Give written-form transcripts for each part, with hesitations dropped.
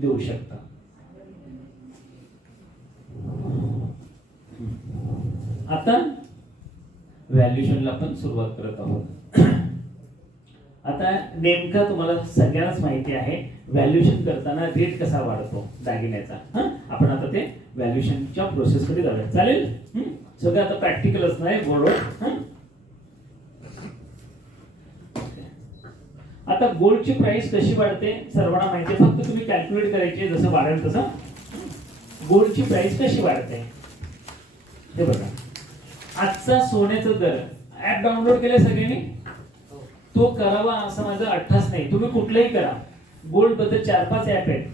देऊ शकता. आता व्हॅल्युएशनला आपण सुरुवात करत आहोत. आता नेमका तुम्हाला सगळ्यांनाच माहिती आहे व्हॅल्युएशन करताना रेट कसा वाढतो दागिन्याचा. आपण आता ते व्हॅल्युएशनच्या प्रोसेस कडे जाऊया. चालेल? सगळं आता प्रॅक्टिकल असणार आहे बोर्डवर. आता गोल्डची प्राइस कशी वाढते सर्वांना माहिती आहे, फक्त तुम्ही कॅल्क्युलेट करायचे जसं वाढेल तसं. गोल्डची प्राइस कशी वाढते हे बघा. आजचा सोन्याचा दर ऍप डाउनलोड केले सगळ्यांनी. तो करावा असं माझं अट्ठास नाही. तुम्ही कुठलंही करा, गोल्ड बद्दल 4-5 ऍप आहेत,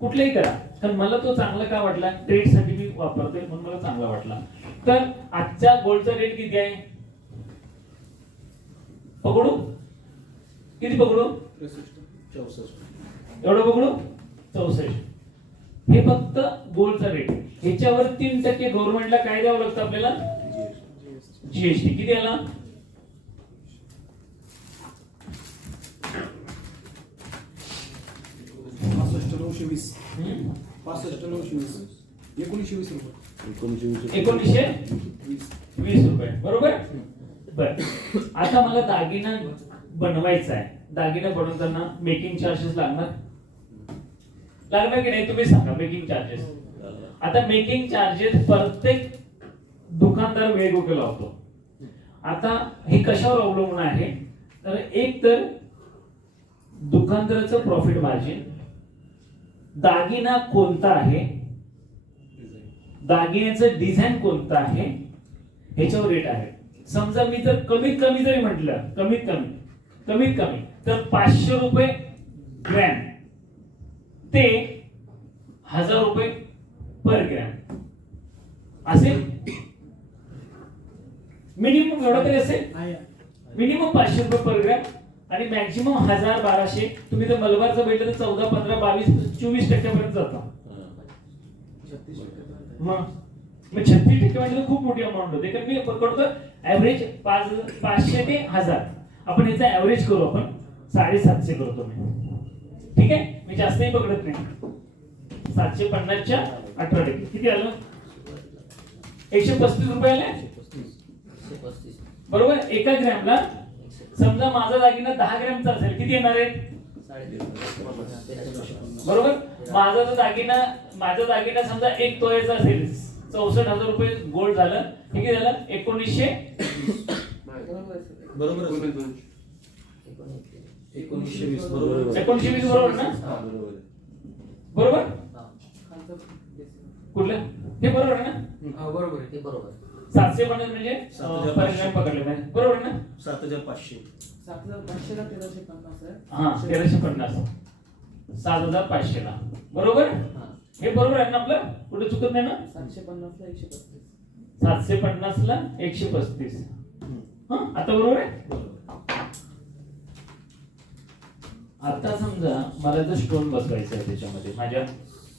कुठलेही करा. कारण मला तो चांगला का वाटला, ट्रेड साठी मी वापरतोय म्हणून मला चांगला वाटला. तर आजचा गोल्डचा रेट किती आहे पकडू? किती पकडू? 64. एवढं पकडू? 64. हे फक्त गोल्डचा रेट. ह्याच्यावर 3% गव्हर्नमेंटला काय द्यावं लागतं आपल्याला? जीएसटी. किती आला? 65,920. 1920 रुपये. 1920 रुपये. बरोबर. बर, आता मला दागिना बनवायचा आहे. दागिना बनवताना मेकिंग चार्जेस लागणार की नाही तुम्ही सांगा. मेकिंग चार्जेस, आता मेकिंग चार्जेस प्रत्येक दुकानदार वेगवेगळं लावतो. आता हे कशावर अवलंबून आहे तर एक तर दुकानदाराचं प्रॉफिट मार्जिन, दागिना कोणता आहे, दागिन्याचं डिझाईन कोणतं आहे, ह्याच्यावर रेट आहे. समजा मी जर कमीत कमी जरी म्हटलं, कमीत कमी तर 500 रुपये ग्रॅम ते 1000 रुपये पर ग्रॅम असेल. मिनिमम एवढा तरी असेल. मिनिमम 500 रुपये पर ग्रॅम आणि मॅक्झिमम 1000-1200. तुम्ही जर मलबारचं भेटलं तर 14, 15, 22, 24% पर्यंत जातो. मग 36% म्हणजे खूप मोठी अमाऊंट होते. कारण मी पकडतो ऍव्हरेज 500 ते 1000. आपण याचा ऍव्हरेज करू, आपण 750 करतो मी. ठीक आहे, मी जास्तही पकडत नाही. 750च्या 18%. किती आलं? 135 रुपये आले. बरोबर. एका ग्रॅमला समजा माझा दागिना 10 ग्रॅमचा असेल, किती येणार आहे? बरोबर. माझा दागिना समजा 1 तोळ्याचा असेल, 64,000 रुपये गोल्ड झालं. किती झालं? 1900. बरोबर. 1920 बरोबर. 1920 बरोबर ना? बरोबर. कुठलं? हे बरोबर आहे ना? बरोबर आहे. ते बरोबर. 750 म्हणजे पर ग्रॅम पकडले पाहिजे. बरोबर ना? 7,500. 7,500 ला 1350 आहे. हा, 1350. 7,500 ला. बरोबर. हे बरोबर आहे ना आपलं? कुठे चुकत नाही ना? 750 ला 135. 750 ला 135. आता बरोबर आहे. आता समजा मला जर स्टोन बसवायचं आहे त्याच्यामध्ये, माझ्या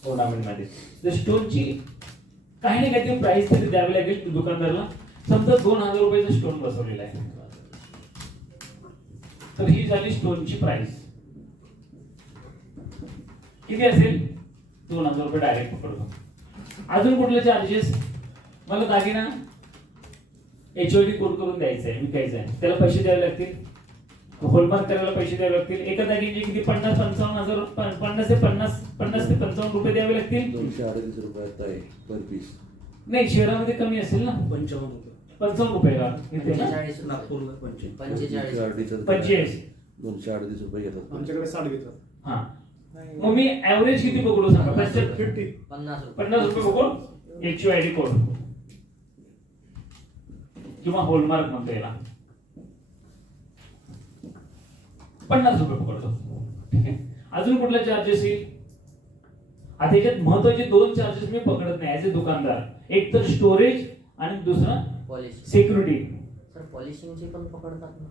ऑर्नामेंट मध्ये, तर स्टोनची काही ना काहीतरी प्राइस तरी द्यावी लागेल दुकानदाराला. समजा 2000 रुपयाचा स्टोन बसवलेला आहे, तर ही झाली स्टोनची प्राइस. किती असेल? 2000 रुपये डायरेक्ट पकडतो. अजून कुठले चार्जेस? मला दागिना HOD कोड करून द्यायचा आहे, विकायचा आहे, त्याला पैसे द्यावे लागतील. होलमार्क करायला पैसे द्यावे लागतील. एका दागिन्याचे किती? 50-55 50 ते 55 रुपये द्यावे लागतील. 238 रुपयात आहे पर पीस. नाही, शहरामध्ये कमी असेल ना? 55 रुपये. 55 रुपये का इथे ना? नागपूरला 45. 45. 238 रुपये घेतात. आमच्याकडे 60 घेतात. हा, मग मी ऍव्हरेज किती पकडू सांगा? 50 रुपये पकडू. HOD कोड किंवा होलमार्क म्हणतो याला, 50 रुपये पकडतो. ठीक आहे. अजून कुठला चार्जेस येईल? आता याच्यात महत्वाचे 2 चार्जेस मी पकडत नाही ऍज अ दुकानदार. एक तर स्टोरेज आणि दुसरा सिक्युरिटी. सर पॉलिशिंगची पण पकडतात ना?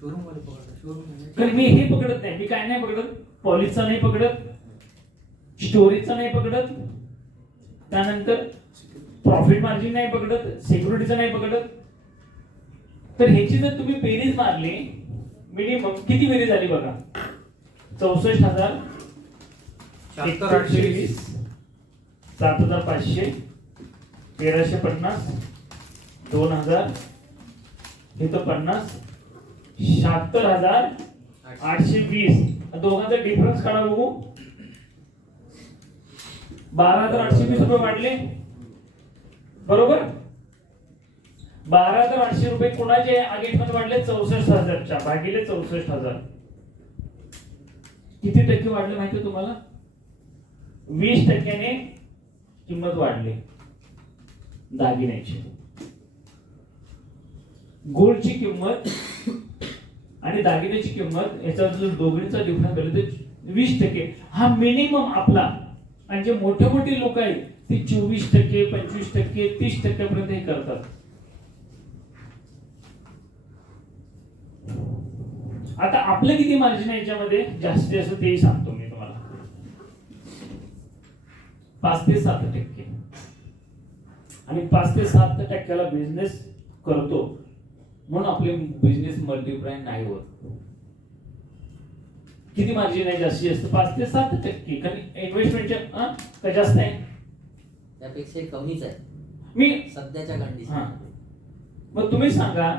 शोरूम वाले पकडतात. शोरूम कारण मी हे पकडत नाही. मी काय नाही पकडत? पॉलिशचा नाही पकडत, स्टोरेजचा नाही पकडत, त्यानंतर प्रॉफिट मार्जिन नाही पकडत, सिक्युरिटीचा नाही पकडत. तर ह्याची जर तुम्ही बेरीज मारली मिनिमम किती बेरीज झाली बघा 64,000 76,820 7,500 1,350 2,000 इथं 50 76,820 दोघांचा डिफरन्स काढा बघू 12,820 रुपये वाढले बरोबर 12,800 रुपये कोणाचे आगेटमध्ये वाढले 64,000च्या भागिले 64,000 किती टक्के वाढले माहिती आहे तुम्हाला 20% किंमत वाढली दागिन्याची गोल्डची किंमत आणि दागिन्याची किंमत याचा जर दोघींचा डिफरन्स केला तर 20% हा मिनिमम आपला आणि जे मोठे मोठे लोक आहेत ते 24%, 25%, 30% पर्यंत हे करतात. आता आपलं किती मार्जिन आहे याच्यामध्ये जास्तीत जास्त तेही सांगतो मी तुम्हाला 5 ते 7% आणि 5 ते 7% बिझनेस करतो म्हणून आपले बिझनेस मल्टीप्लाय नाही होत. किती मार्जिन आहे जास्तीत जास्त 5 ते 7% कारण इन्व्हेस्टमेंटच्या का जास्त आहे त्यापेक्षा कमीच आहे मी सध्याच्या कंडिशन. मग तुम्ही सांगा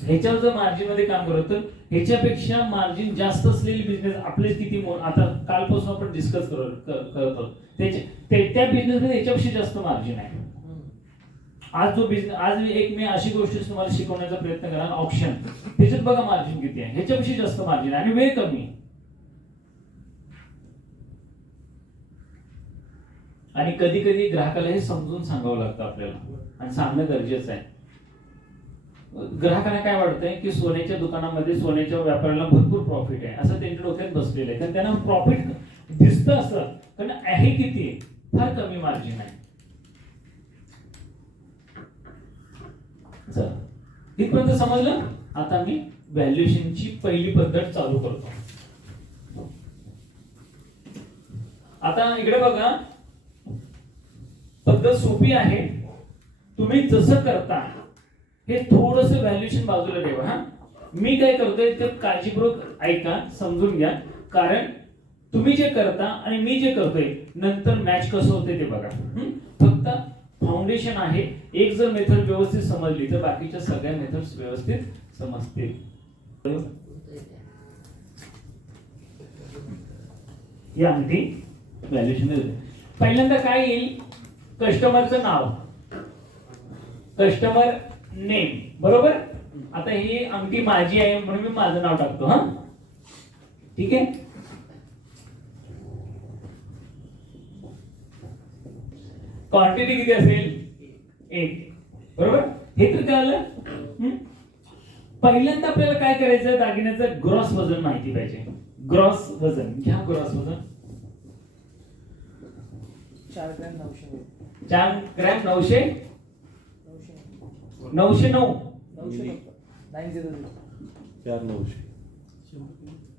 ह्याच्यावर जर मार्जिन मध्ये काम करत तर ह्याच्यापेक्षा मार्जिन जास्त असलेली बिझनेस आपले किती आता कालपासून आपण डिस्कस करत आहोत त्या बिझनेस मध्ये ह्याच्यापेक्षा जास्त मार्जिन आहे. आज जो बिझनेस आज मी अशी गोष्ट तुम्हाला शिकवण्याचा प्रयत्न करा ऑप्शन त्याच्यात बघा मार्जिन किती आहे ह्याच्यापेक्षा जास्त मार्जिन आहे आणि वेळ कमी आणि कधी कधी ग्राहकाला हे समजून सांगावं लागतं आपल्याला आणि सांगणं गरजेचं आहे. ग्राहकांना काय वाटतंय की सोन्याच्या दुकानामध्ये सोन्याच्या व्यापाऱ्याला भरपूर प्रॉफिट आहे असं त्यांच्या डोक्यात बसलेलं आहे कारण त्यांना प्रॉफिट दिसतं असं कारण आहे किती फार कमी मार्जिन आहे. इथपर्यंत समजलं. आता मी व्हॅल्युएशनची पहिली पद्धत चालू करतो. आता इकडे बघा पद्धत सोपी आहे. तुम्ही जसं करता हे थोडस व्हॅल्युएशन बाजूला ठेवा. हा मी काय करतोय ते काळजीपूर्वक ऐका समजून घ्या कारण तुम्ही जे करता आणि मी जे करतोय नंतर मॅच कसं होते ते बघा. फक्त फाउंडेशन आहे. एक जर मेथड व्यवस्थित समजली तर बाकीच्या सगळ्या मेथड्स व्यवस्थित समजतील. या अंगठी व्हॅल्युएशन पहिल्यांदा काय येईल कस्टमरचं नाव कस्टमर नेम बरोबर. आता ही अंगठी माझी आहे म्हणून मी माझं नाव टाकतो. हा ठीक आहे. क्वांटिटी किती असेल 1 बरोबर. हे तर कळलं. पहिल्यांदा आपल्याला काय करायचं दागिन्याचं ग्रॉस वजन माहिती पाहिजे. ग्रॉस वजन घ्या. ग्रॉस वजन 4 ग्रॅम 900 4 ग्रॅम 909 4,900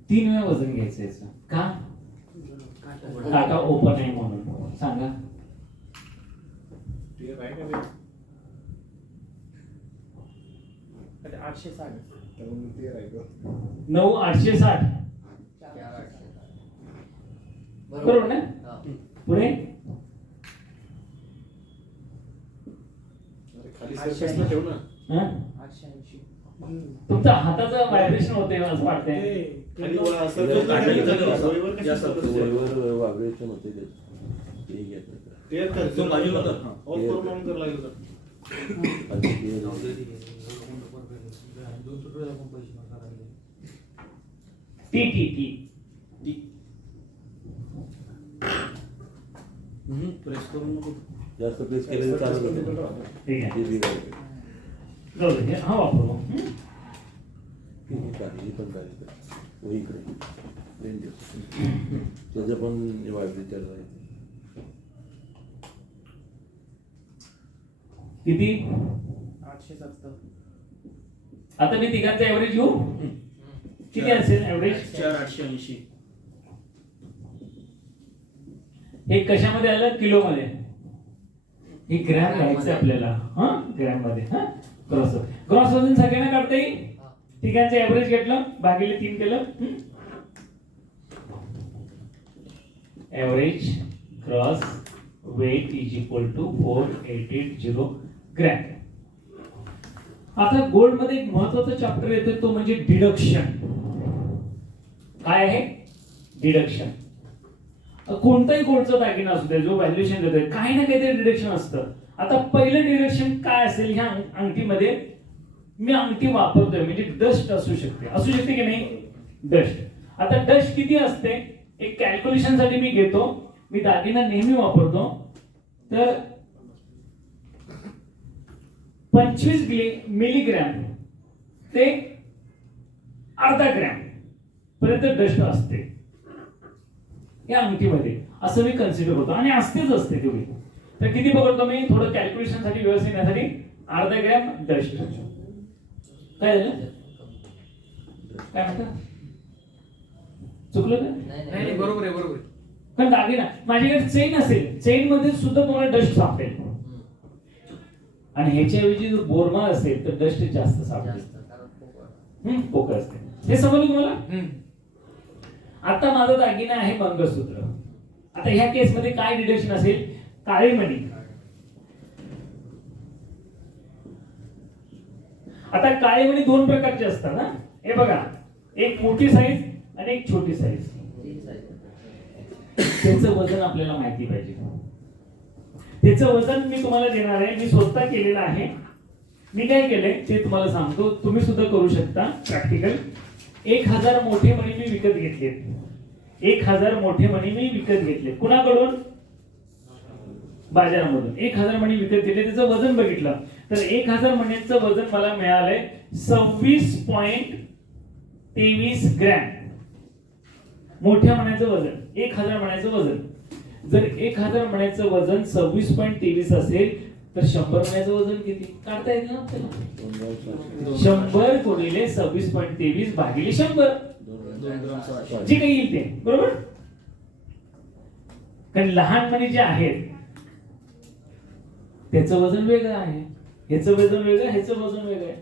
3 वेळा वजन घ्यायचं याचं का काटा ओपन आहे म्हणून सांगा. ते राईट आहे 860 ते राईट 9,860 बरोबर ना. पुढे खाली सरफेसला ठेव ना. 880 तुमचा हाताचं व्हायब्रेशन होते असं वाटतंय. खाली वळीवर कशी वरवर व्हायब्रेशन होते ते घ्यायचं. ते कर तो बाजूला होता ऑफ करून ऑन कर लागलं टी टी टी प्रेस करून जास्त प्रेस केलं तर चालू होतं. ठीक आहे. ते बिघाडतं. जाऊ दे हा वापरू. ही पण काढली तर इकडे त्याचं पण व्हायब्रेटर आहे. किती 870 आता मी तिघांचा एव्हरेज घेऊ किती असेल एव्हरेज 4,880 हे कशामध्ये आलं किलो मध्ये. हे ग्रॅम घ्यायचं आपल्याला. हा ग्रॅम मध्ये. हा ग्रॉस ग्रॉस वजन सगळ्यांना काढता येईल तिघांचं ऍव्हरेज घेतलं भागिले 3 केलं. Average cross weight is equal to 4880 gram. आता गोल्ड मध्ये एक महत्वाचा चॅप्टर येतो तो म्हणजे डिडक्शन. काय आहे डिडक्शन? कोणताही गोल्डचा दागिना असू दे जो व्हॅल्युएशन देतोय काही ना काहीतरी डिडक्शन असतं. आता पहिलं डिडक्शन काय असेल ह्या अंगठीमध्ये? मी अंगठी वापरतोय म्हणजे डस्ट असू शकते की नाही? डस्ट. आता डस्ट किती असते एक कॅल्क्युलेशन साठी मी घेतो. मी दागिना नेहमी वापरतो तर 25 मिलीग्रॅम ते अर्धा ग्रॅम पर्यंत डस्ट असते या अंगठीमध्ये असं मी कन्सिडर करतो आणि असते तेवढी. तर किती पकडतो मी थोडं कॅल्क्युलेशन साठी व्यवस्थित येण्यासाठी अर्धा ग्रॅम डस्ट. काय झालं? काय म्हणता? चुकलं का? नाही बरोबर आहे. पण दागिना माझ्याकडे चेन असेल चेन मध्ये सुद्धा तुम्हाला डस्ट सापडेल आणि ह्याच्याऐवजी जर बोरमाळ असेल तर डस्ट जास्त सापडेल. जास्त कारण पोकळ. पोकळ असते. हे समजलं तुम्हाला? आता माझा दागिना आहे मंगळसूत्र. आता ह्या केस मध्ये काय डिडक्शन असेल? काळे मणी. आता काळे मणी दोन प्रकारचे असतात ना. हे बघा एक मोठी साईज आणि एक छोटी साईज. तीच आहे. त्याचं वजन आपल्याला माहिती पाहिजे. त्याचं वजन मी तुम्हाला देणार आहे. मी स्वतः केलेलं आहे. मी काय केलंय ते तुम्हाला सांगतो. तुम्ही सुद्धा करू शकता प्रॅक्टिकल. 1000 मोठे मणी मी विकत घेतलेत. 1000 मोठे मणी मी विकत घेतले. कुणाकडून? बाजारामधून. 1000 मणी विकत घेतले. त्याचं वजन बघितलं तर 1000 मणीचं वजन मला मिळालंय 26.23 ग्रॅम. मोठ्या मण्याचं वजन 1000 मण्याचं वजन. जर 1000 मण्याचं वजन 26.23 असेल तर 100 मण्याचं वजन किती काढता येईल ना आपल्याला? 100 गुणिले 26.23 भागिले 100 जे काही येईल ते. बरोबर? कारण लहान मणी जे आहेत त्याचं वजन वेगळं आहे. ह्याचं वजन वेगळं ह्याचं वजन वेगळं आहे.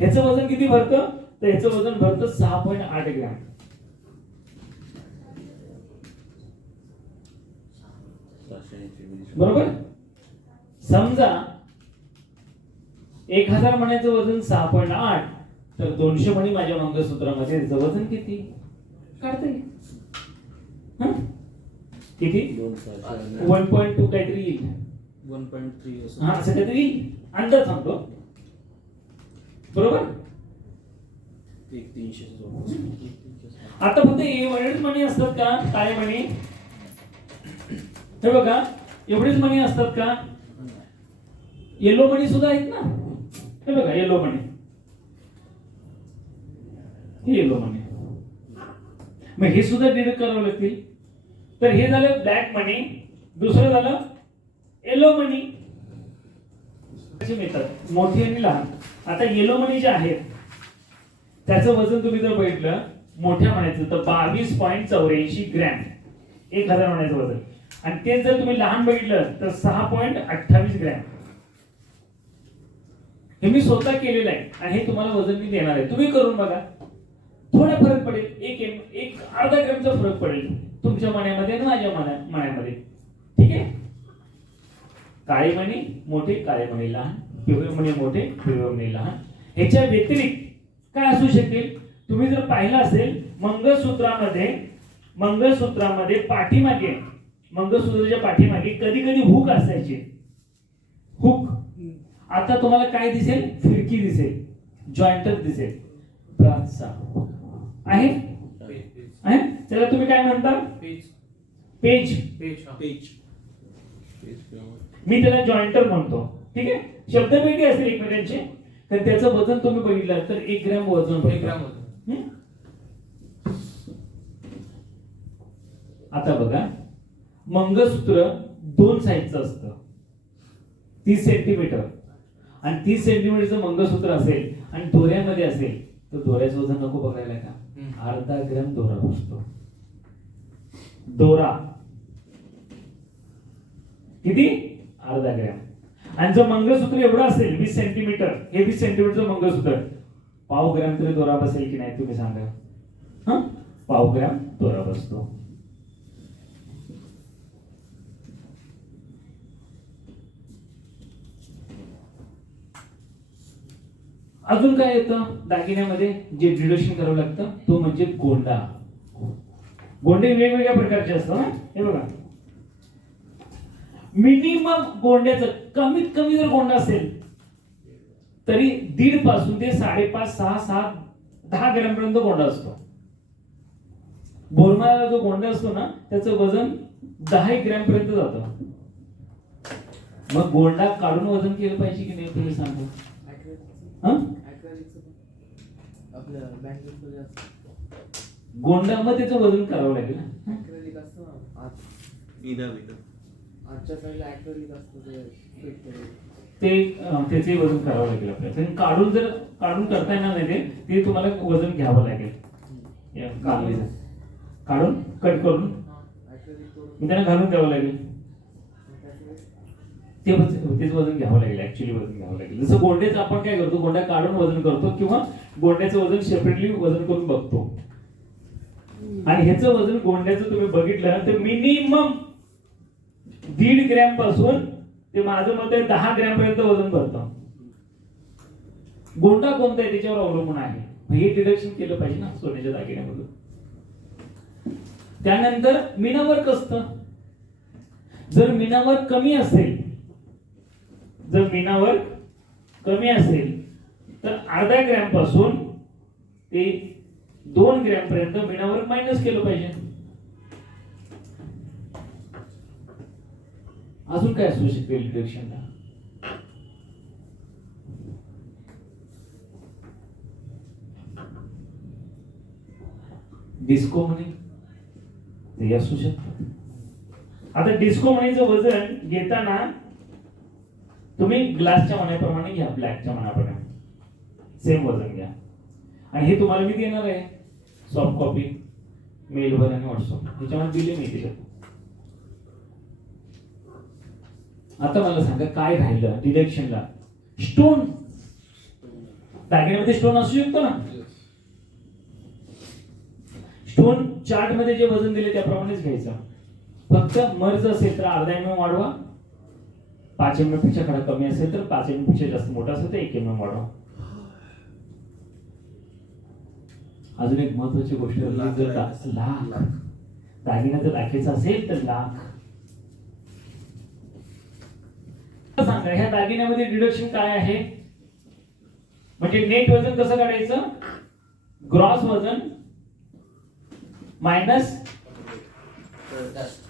ह्याचं वजन किती भरतं? तर ह्याचं वजन भरतं 6.8 ग्रॅम. बरोबर? समजा 1000 मण्याचं वजन 6.8 तर 200 मणी माझ्या मंगळसूत्रामध्ये त्याचं वजन किती काढता येईल? किती? 1.2 काहीतरी येईल. 1.3 असं. हा असं काहीतरी येईल. अंदाज सांगतो. बरोबर? 1.300 आता फक्त एवढेच मणी असतात का काळे मणी? हे बघा एवढेच मणी असतात का? येलो मणी सुद्धा आहेत ना. हे बघा येलो मणी. हे येलो मणी. मग हे सुद्धा डिडक्ट करावं लागतील. तर हे झालं ब्लॅक मनी. दुसरं झालं येलो मनी. मिळतात मोठी आणि लहान. आता येलो मनी जे आहेत त्याचं वजन तुम्ही जर बघितलं मोठ्या मण्याचं तर 22.84 ग्रॅम 1000 मण्याचं वजन. आणि तेच जर तुम्ही लहान बघितलं तर 6.28 ग्रॅम. हे मी स्वतः केलेलं आहे आणि हे तुम्हाला वजन मी देणार आहे. तुम्ही करून बघा. थोडा फरक पडेल. एक अर्धा ग्रॅमचा फरक पडेल तुमच्या मण्यामध्ये आणि माझ्या मण्यामध्ये. ठीक आहे? काळे मणी मोठे काळे मणी लहान. पिवळे मणी मोठे पिवळे मणी लहान. ह्याच्या व्यतिरिक्त काय असू शकेल? तुम्ही जर पाहिलं असेल मंगळसूत्रामध्ये पाठीमागे मंगळसूत्राच्या पाठीमागे कधी कधी हुक असायचे. हुक. आता तुम्हाला काय दिसेल? फिरकी दिसेल. जॉइंटर दिसेल. ब्रासचा आहे. त्याला तुम्ही काय म्हणता? पेज. मी त्याला जॉइंटर म्हणतो. ठीक आहे? शब्द वेगळे असतील एकमेकांचे. तर त्याचं वजन तुम्ही बघितलं तर 1 ग्रॅम वजन. आता बघा मंगळसूत्र 2 साईजचं असतं. 30 सेंटीमीटर आणि 30 सेंटीमीटरचं मंगळसूत्र असेल आणि दोऱ्यामध्ये असेल तर दोऱ्याचं वजन नको बघायला का? अर्धा ग्रॅम दोरा बसतो. दोरा किती? अर्धा ग्रॅम. आणि जर मंगळसूत्र एवढं असेल 20 सेंटीमीटर हे 20 सेंटीमीटरचं मंगळसूत्र पाव ग्रॅम तरी दोरा बसेल की नाही तुम्ही सांगा. हा, पाव ग्रॅम दोरा बसतो. अजून काय येतं दागिन्यामध्ये जे डिडक्शन करावं लागतं तो म्हणजे गोंडा. गोंडे वेगवेगळ्या प्रकारचे असतात ना. हे बघा, मिनिमम गोंड्याचं कमीत कमी जर गोंडा असेल तरी 1.5 पासून ते 5.5, 6, 7, 10 ग्रॅम पर्यंत गोंडा असतो. बोरमाळ्याला जो गोंडा असतो ना त्याचं वजन 10 ग्रॅम पर्यंत जातं. मग गोंडा काढून वजन केलं पाहिजे की नाही तुम्ही सांगा. हा, आपलं बँकेत जास्त गोंडा मग त्याचं वजन करावं लागेल ना. ॲक्रेलिक असतं ना आत विधा विधा आजच्या साईडला ॲक्रेलिक असतं ते फिट करायचं. त्याचे वजन करावं लागेल आपल्याला. कारण काढून करता येणार नाही ते तुम्हाला वजन घ्यावं लागेल. या कागदीचं काढून कट करून ॲक्रेलिक करून मग त्यांना घालून द्यावं लागेल. त्याच्यामुळे तेच वजन घ्यावं लागेल. ऍक्च्युअली वजन घ्यावं लागेल. जसं गोंड्याचं आपण काय करतो, गोंडा काढून वजन करतो किंवा गोंड्याचं वजन सेपरेटली वजन करून बघतो. आणि ह्याचं वजन गोंड्याचं तुम्ही बघितलं तर मिनिमम 1.5 ग्रॅम पासून ते माझं मत आहे 10 ग्रॅम पर्यंत वजन भरतं. गोंडा कोणता आहे त्याच्यावर अवलंबून आहे. हे डिडक्शन केलं पाहिजे ना सोन्याच्या दागिन्यामधून. त्यानंतर मीनावर्क असतं. जर मीनावर्क कमी असेल तर 0.5 ग्रॅम पासून ते 2 ग्रॅम पर्यंत मीनावर्क मायनस केलं पाहिजे. अजून काय असू शकते डिडक्शनला. डिस्को मनी ते असू शकतं. आता डिस्को मनीचं वजन घेताना तुम्ही ग्लासच्या मण्याप्रमाणे घ्या, ब्लॅकच्या मनाप्रमाणे सेम वजन घ्या. आणि हे तुम्हाला मी देणार आहे सॉफ्ट कॉपी मेलवर आणि व्हॉट्सअप ह्याच्यामध्ये दिले मी तिथे. आता मला सांगा काय राहिलं डिडक्शनला. स्टोन, दागिन्यामध्ये स्टोन असू शकतो ना. स्टोन चार्ट मध्ये जे वजन दिले त्याप्रमाणेच घ्यायचं. फक्त मर्ज असेल तर 0.5 mm वाढवा, 5 mm पेक्षा खडा कमी असेल तर 5 mm पेक्षा जास्त मोठा असेल तर 1 mm वाढवा. अजून एक महत्वाची गोष्ट, जर लाख दागिना जर लाखेचा असेल तर लाख. सांगा ह्या दागिन्यामध्ये डिडक्शन काय आहे. म्हणजे नेट वजन कसं काढायचं, ग्रॉस वजन मायनस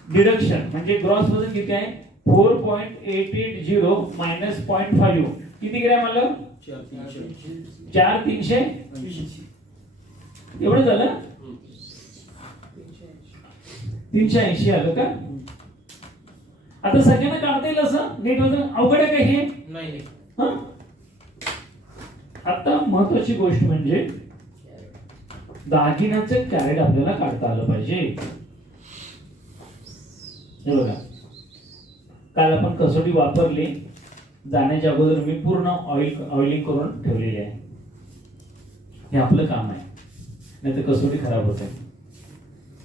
डिडक्शन. म्हणजे ग्रॉस वजन किती आहे 4.880 मायनस 0.5 किती ग्रॅम आलं 4,380 एवढं झालं. 380 आलं का. आता सगळ्यांना काढता येईल असं नेट वजन अवघड आहे का हे नाही. आता महत्वाची गोष्ट म्हणजे दागिन्याचं कॅरेट आपल्याला काढता आलं पाहिजे. हे बघा, काल आपण कसोटी वापरली, जाण्याच्या अगोदर मी पूर्ण ऑइलिंग करून ठेवलेली आहे. हे आपलं काम आहे, नाही तर कसोटी खराब होत आहे.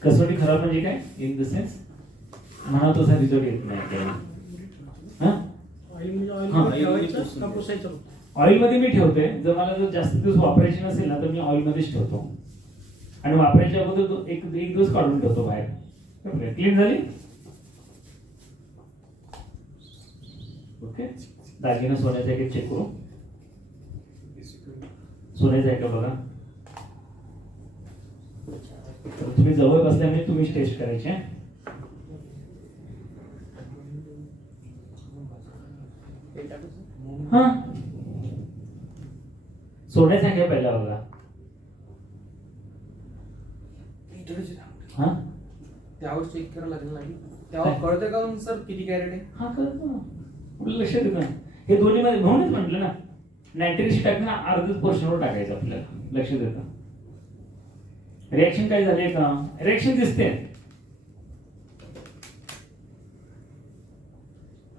कसोटी खराब म्हणजे काय, इन द सेन्स म्हणा तसा रिझल्ट येत नाही आपल्याला. ऑइल मध्ये मी ठेवते. जर मला जर जास्त दिवस वापरायची नसेल ना तर मी ऑइल मध्येच ठेवतो आणि वापरायच्या अगोदर एक दिवस काढून ठेवतो बाहेर. क्लीन झाली. ओके, दागिना सोन्याचा एक चेक करू. सोन्याचा आहे का बघा. तुम्ही जवळ बसल्यामुळे तुम्ही टेस्ट करायचे. हा, सोन्याचा आहे पहिला बघा. हा, त्यावर चेक करायला लागेल नाही तेव्हा कळतं का मग सर किती कॅरेट आहे. हा कळतो ना, लक्षात येत नाही. हे दोन्ही मध्ये म्हणूनच म्हटलं ना, नायट्रिक टाकणं अर्धच पोर्शनवर टाकायचं आपल्याला. लक्षात येतं. रिएक्शन काय झाले का, रिएक्शन दिसते.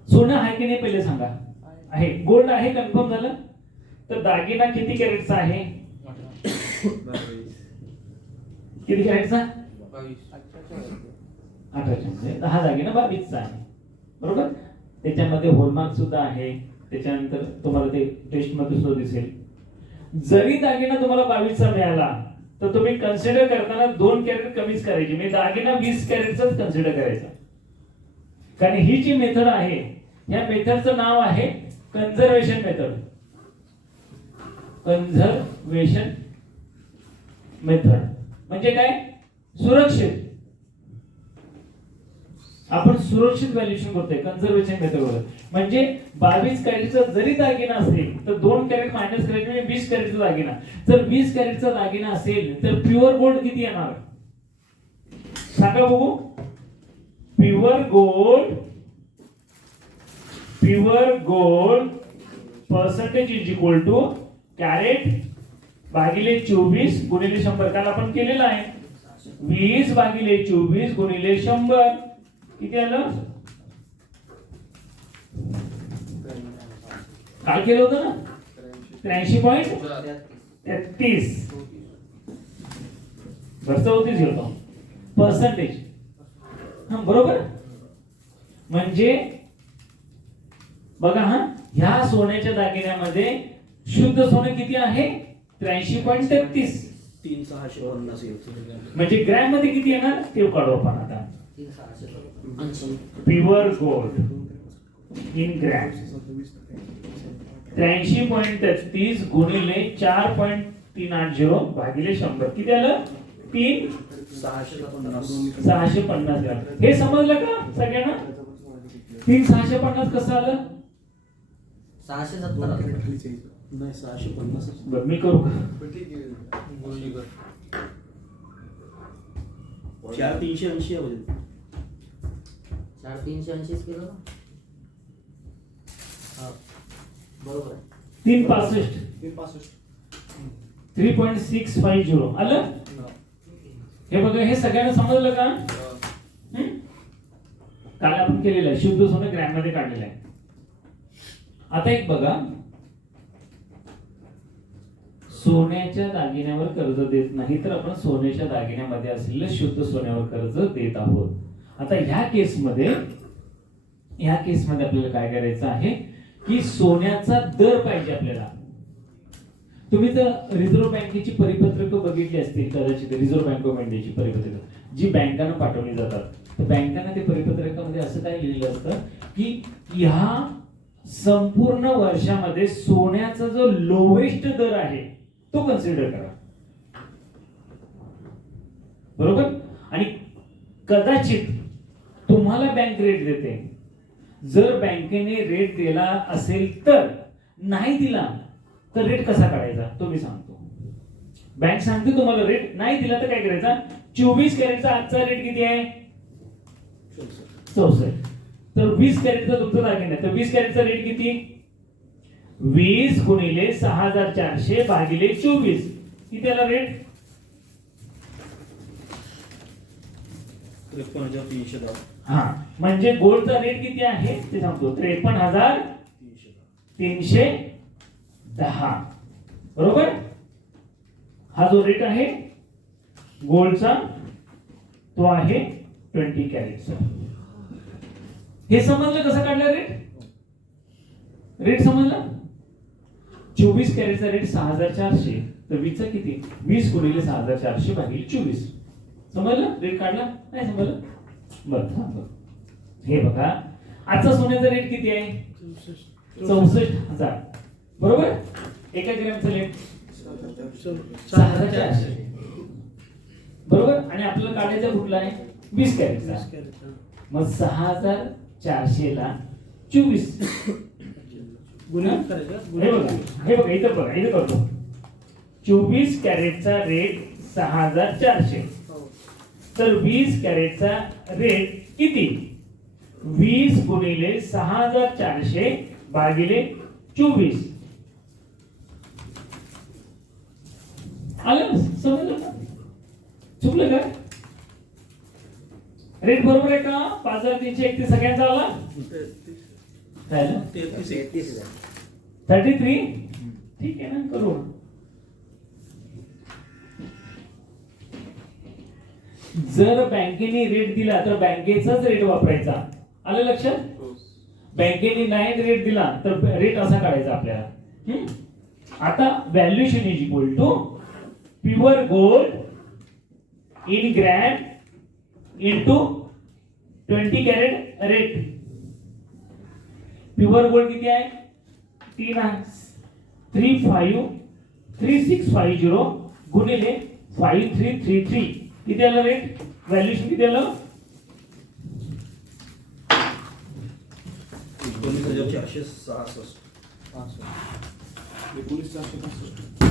सोनं आहे की नाही पहिले सांगा. आहे. गोल्ड आहे कन्फर्म झालं. तर दागिना किती कॅरेटचा आहे किती कॅरेटचा? 22. 18 म्हणजे 10 दागिना 22चा आहे, बरोबर. त्याच्यामध्ये हॉलमार्क सुद्धा आहे. त्याच्यानंतर तुम्हाला ते टेस्ट मध्ये सुद्धा दिसेल. जरी दागिना तुम्हाला 22चा मिळाला तर तुम्ही कन्सिडर करताना 2 कॅरेट कमीच करायची, म्हणजे दागिना 20 कॅरेटचाच कन्सिडर करायचा. कारण ही जी मेथड आहे या मेथडचं नाव आहे कन्झर्वेशन मेथड. कन्झर्वेशन मेथड म्हणजे काय? सुरक्षित. आपण सुरक्षित व्हॅल्युएशन करतोय कन्झर्वेशन मेथडवर. म्हणजे 22 कॅरेटचा जरी दागिना असेल तर 2 कॅरेट मायनस करायचे म्हणजे 20 कॅरेटचा दागिना. जर 20 कॅरेटचा दागिना असेल तर प्युअर गोल्ड किती येणार सांगा बघू. Pure gold percentage is equal to carat भागिले 24 गुणिले 100. काल आपण केलेलं आहे. 20 भागिले 24 गुणिले 100 किती आलं? काल केलं होतं ना 83.33 घरचं होतीच होतो पर्सेंटेज. हा बरोबर. म्हणजे बघा हा ह्या सोन्याच्या दागिन्यामध्ये शुद्ध सोनं किती आहे? 83.33. 3,650 म्हणजे ग्रॅम मध्ये किती येणार ते काढू आपण आता. 3,680. प्युअर गोल्ड इन ग्रॅम 83.33 गुणिले 4.380 भागिले 100 किती आलं? 3,650 ग्रॅम. हे समजलं का सगळ्यांना? 3,650 कसं आलं? 670. नाही 650. बरं मी करू का? 4,380 आहे. 4,380 केलं ना. हा बरोबर आहे. 365 3.650 आलं. हे बघा हे सगळ्यांना समजलं का? काल आपण केलेलं आहे शुद्ध सोनं ग्रॅम मध्ये काढलेलं आहे. आता एक बघा सोन्याच्या दागिन्यावर कर्ज देत नाही तर आपण सोन्याच्या दागिन्यामध्ये असलेलं शुद्ध सोन्यावर कर्ज देत आहोत. आता ह्या केसमध्ये आपल्याला काय करायचं आहे की सोन्याचा दर पाहिजे आपल्याला. तुम्ही जर रिझर्व्ह बँकेची परिपत्रकं बघितली असतील कदाचित रिझर्व्ह बँक ऑफ इंडियाची परिपत्रकं जी बँकांना पाठवली जातात तर बँकांना ते परिपत्रकामध्ये असं काय लिहिलेलं असतं की ह्या संपूर्ण वर्षामध्ये सोन्याचा जो लोवेस्ट दर आहे तो कन्सिडर करा, बरोबर. आणि कदाचित तुम्हाला बँक रेट देते. जर बँकेने रेट दिला असेल तर नाही दिला तर रेट कसा काढायचा तो मी सांगतो. बँक सांगते तुम्हाला रेट, नाही दिला तर काय करायचा? 24 कॅरेटचा आजचा रेट किती आहे? 64. तर 20 कॅरेटचा तुमचा दागिना आहे तर 20 कॅरेटचा रेट किती? 20 गुणिले 6,400 भागिले 24 किती आला रेट? 53,310. हा म्हणजे गोल्डचा रेट किती आहे ते सांगतो. 53,310 बरोबर. हा जो रेट आहे गोल्डचा तो आहे 20 कॅरेटचा. हे समजलं कसं काढलं रेट समजलं. 24 कॅरेटचा रेट 6,400 तर 20 चा किती? 20 गुणिले 6,400 भागिले 24 समजलं. रेट काढला नाही समजलं. बरं हे बघा आजचा सोन्याचा रेट किती आहे? 64,000 बरोबर. 1 ग्रॅमचा रेट 6,400 बरोबर. आणि आपल्याला काढायचा कुठला आहे? 20 कॅरेटचा. मग 6,400 ला 24 हे बघा इथं करतो. 24 कॅरेटचा रेट 6,400 तर 20 कॅरेटचा रेट किती? 20 गुणिले 6,400 भागिले 24 आलं. समजलं का? चुकलं का? रेट बरोबर आहे का? 5,331 सगळ्यांचा आला. 33 ठीक आहे ना. करू जर बँकेने रेट दिला तर बँकेचाच रेट वापरायचा. आलं लक्षात? बँकेने नाही रेट दिला तर रेट असा काढायचा आपल्याला. हम्म? आता valuation is equal to pure gold in gram into 20 carat rate. Pure gold किती आहे? 3650 गुणिले 5333 किती आलं रेट? व्हॅल्युएशन किती आलं? 19,466. 19,465